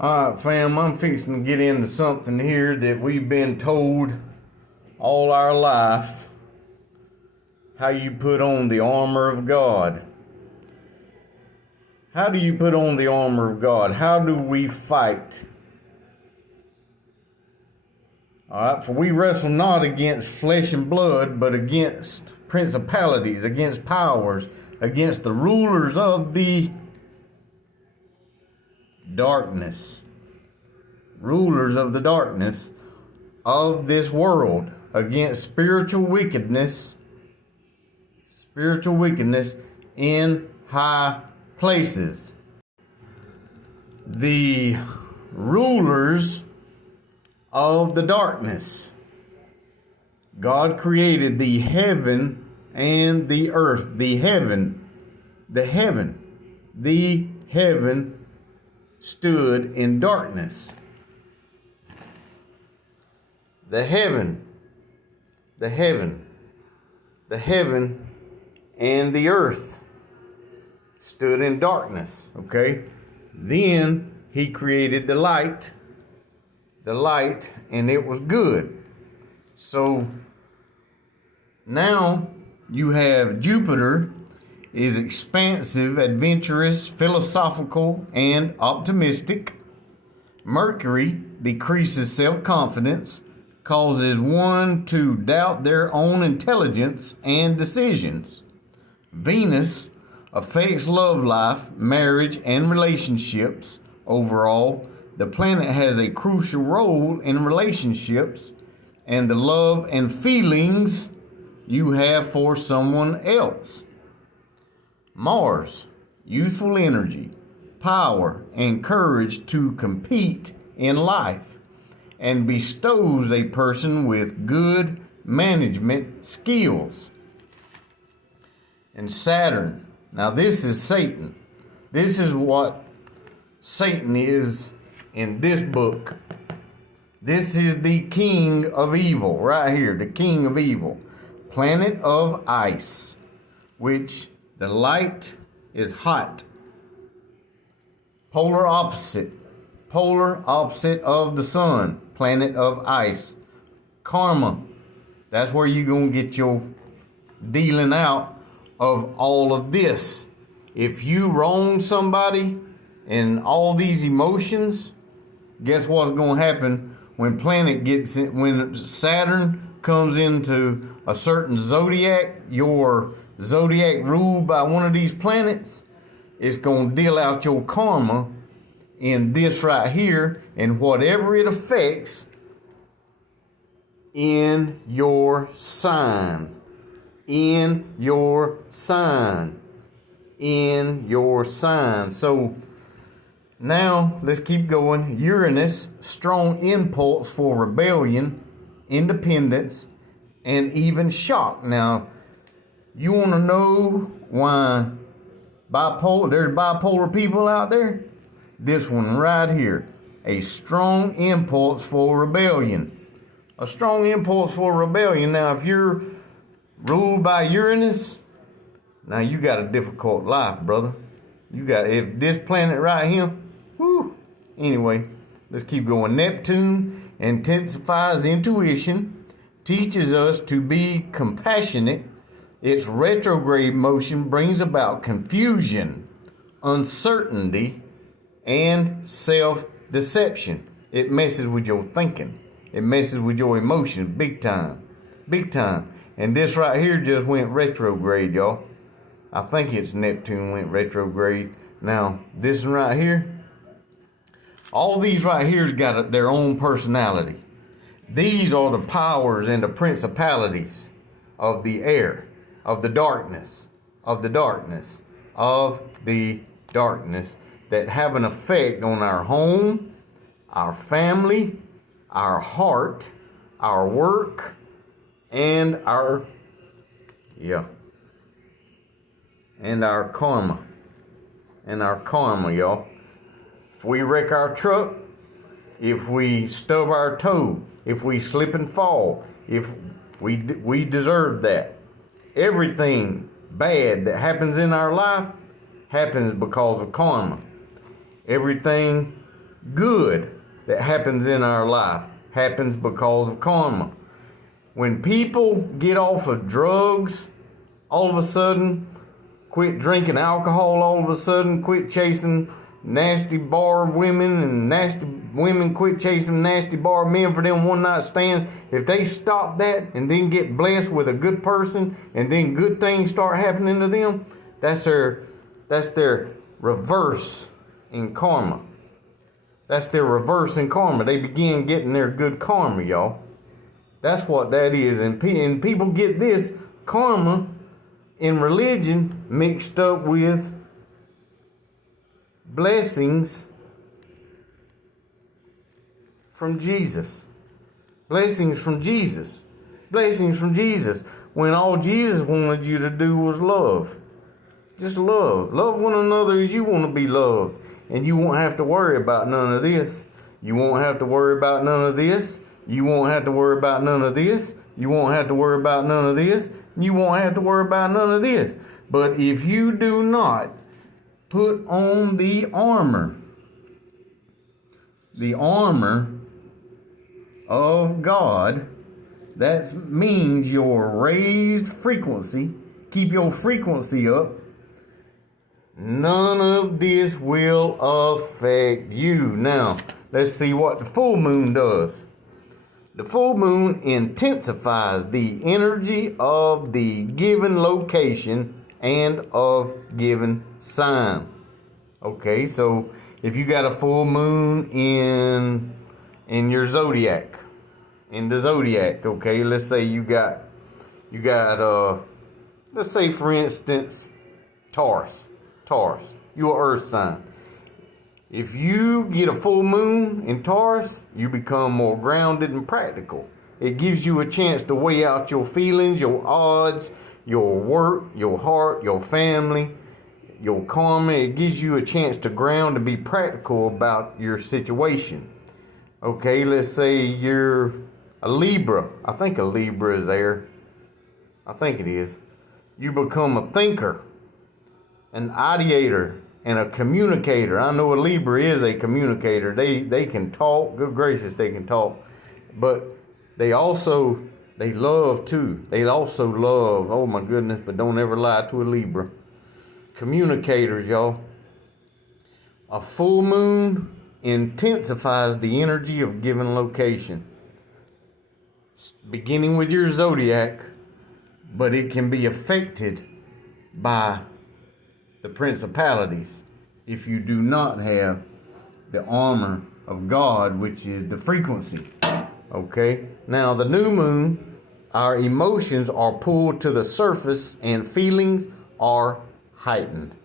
Alright, fam, I'm fixing to get into something here that we've been told all our life. How you put on the armor of God. How do you put on the armor of God? How do we fight? Alright, for we wrestle not against flesh and blood, but against principalities, against powers, against the rulers of the darkness. Rulers of the darkness of this world, against spiritual wickedness in high places. The rulers of the darkness. God created the heaven and the earth. The heaven stood in darkness. The heaven and the earth stood in darkness. Okay? Then he created the light, and it was good. So now you have Jupiter is expansive, adventurous, philosophical, and optimistic. Mercury decreases self-confidence, causes one to doubt their own intelligence and decisions. Venus affects love life, marriage, and relationships. Overall, the planet has a crucial role in relationships and the love and feelings you have for someone else. Mars, youthful energy, power, and courage to compete in life, and bestows a person with good management skills. And Saturn, now this is Satan. This is what Satan is in this book. This is the king of evil, right here, the king of evil. Planet of ice, which the light is hot. Polar opposite of the sun. Planet of ice. Karma, that's where you're going to get your dealing out of all of this. If you wrong somebody and all these emotions, guess what's going to happen when when Saturn comes into a certain zodiac, your zodiac ruled by one of these planets, it's going to deal out your karma in this right here, and whatever it affects in your sign. So now let's keep going. Uranus, strong impulse for rebellion, independence, and even shock. Now, you want to know why there's bipolar people out there? This one right here. A strong impulse for rebellion. A strong impulse for rebellion. Now, if you're ruled by Uranus, now you got a difficult life, brother. If this planet right here, whoo. Anyway, let's keep going. Neptune intensifies intuition, teaches us to be compassionate. Its retrograde motion brings about confusion, uncertainty, and self-deception. It messes with your thinking. It messes with your emotions big time. And this right here just went retrograde, y'all. I think it's Neptune went retrograde. Now, this one right here, all these right here's got their own personality. These are the powers and the principalities of the air, of the darkness, that have an effect on our home, our family, our heart, our work, and our karma. Y'all. If we wreck our truck, if we stub our toe, if we slip and fall, if we deserve that. Everything bad that happens in our life happens because of karma. Everything good that happens in our life happens because of karma. When people get off of drugs, all of a sudden, quit drinking alcohol, all of a sudden, quit chasing nasty bar women, and nasty women quit chasing nasty bar men for them one night stands. If they stop that and then get blessed with a good person, and then good things start happening to them, that's their reverse in karma. That's their reverse in karma. They begin getting their good karma, y'all. That's what that is. And people get this karma in religion mixed up with blessings from Jesus. Blessings from Jesus. Blessings from Jesus. When all Jesus wanted you to do was love. Just love. Love one another as you want to be loved. And you won't have to worry about none of this. You won't have to worry about none of this. You won't have to worry about none of this. You won't have to worry about none of this. You won't have to worry about none of this. But if you do not put on the armor of God, that means your raised frequency, keep your frequency up, none of this will affect you. Now, let's see what the full moon does. The full moon intensifies the energy of the given location and of given sign. Okay, so if you got a full moon in your zodiac, in the zodiac, okay, let's say you got let's say for instance Taurus, you're an earth sign. If you get a full moon in Taurus, you become more grounded and practical. It gives you a chance to weigh out your feelings, your odds, your work, your heart, your family, your karma. It gives you a chance to ground and be practical about your situation. Okay, let's say you're a Libra. I think a Libra is there. I think it is. You become a thinker, an ideator, and a communicator. I know a Libra is a communicator. They can talk. Good gracious, they can talk. But they love too. They also love, oh my goodness, but don't ever lie to a Libra. Communicators, y'all. A full moon intensifies the energy of given location. Beginning with your zodiac, but it can be affected by the principalities if you do not have the armor of God, which is the frequency. Okay, now the new moon, our emotions are pulled to the surface and feelings are heightened.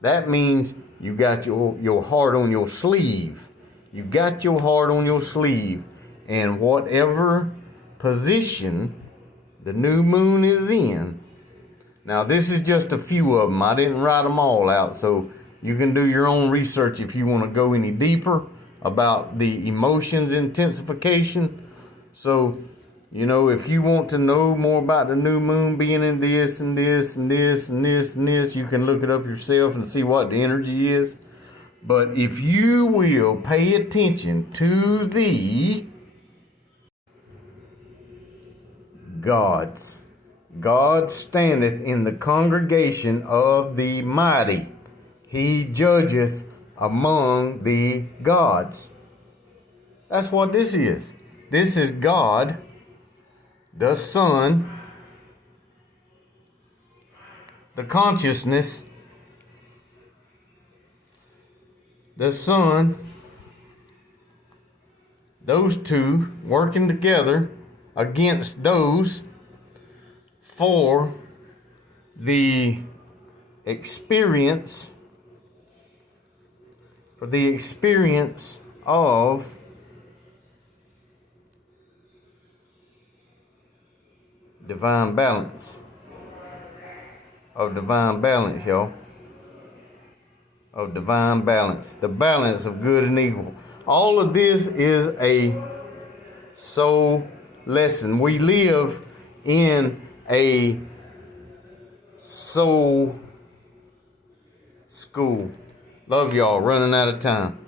That means you got your heart on your sleeve. You got your heart on your sleeve, and whatever position the new moon is in. Now, this is just a few of them. I didn't write them all out, so you can do your own research if you want to go any deeper about the emotions intensification. So, you know, if you want to know more about the new moon being in this and this and this and this and this, you can look it up yourself and see what the energy is. But if you will pay attention to the gods, God standeth in the congregation of the mighty. He judgeth among the gods. That's what this is. This is God, the Son, the consciousness, the Son, those two working together against those for the experience of divine balance. Of divine balance, y'all. Of divine balance. The balance of good and evil. All of this is a soul lesson. We live in a soul school. Love y'all. Running out of time.